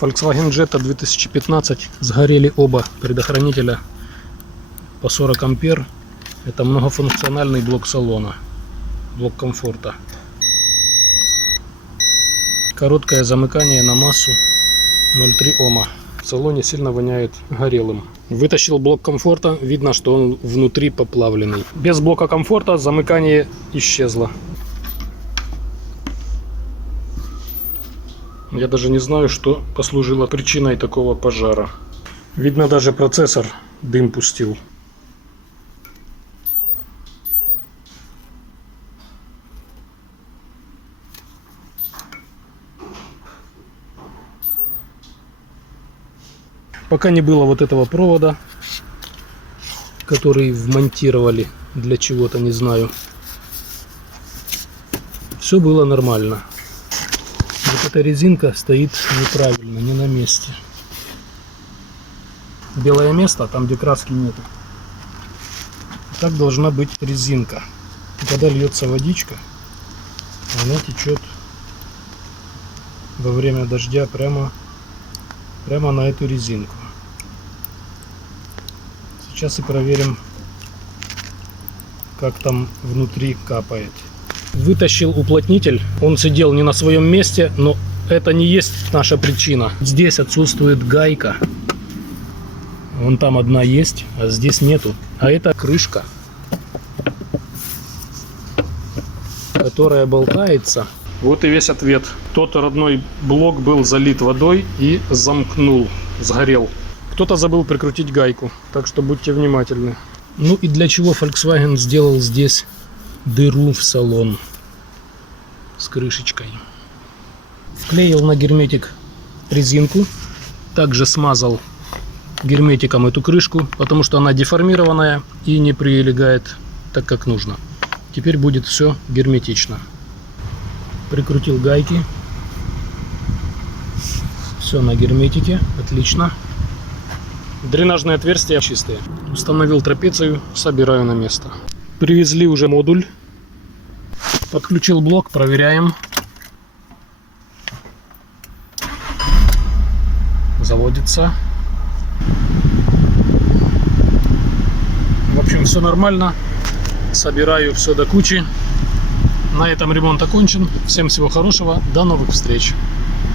Volkswagen Jetta 2015 сгорели оба предохранителя по 40 ампер. Это многофункциональный блок салона, блок комфорта. Короткое замыкание на массу 0,3 Ома. В салоне сильно воняет горелым. Вытащил блок комфорта, видно, что он внутри поплавленный. Без блока комфорта замыкание исчезло. Я даже не знаю, что послужило причиной такого пожара. Видно, даже процессор дым пустил. Пока не было вот этого провода, который вмонтировали для чего-то, не знаю. Все было нормально. Эта резинка стоит неправильно, не на месте. Белое место, там где краски нету. Так должна быть резинка. И когда льется водичка, она течет во время дождя прямо, прямо на эту резинку. Сейчас и проверим, как там внутри капает. Вытащил уплотнитель, он сидел не на своем месте, но это не есть наша причина. Здесь отсутствует гайка. Вон там одна есть, а здесь нету. А это крышка, которая болтается. Вот и весь ответ. Тот родной блок был залит водой и замкнул, сгорел. Кто-то забыл прикрутить гайку, так что будьте внимательны. Ну и для чего Volkswagen сделал здесь дыру в салон с крышечкой. Вклеил на герметик резинку, также смазал герметиком эту крышку, потому что она деформированная и не прилегает так, как нужно. Теперь будет все герметично. Прикрутил гайки. Все на герметике, отлично. Дренажные отверстия чистые. Установил трапецию, собираю на место. Привезли уже модуль. Подключил блок, проверяем. Заводится. В общем, все нормально. Собираю все до кучи. На этом ремонт окончен. Всем всего хорошего. До новых встреч.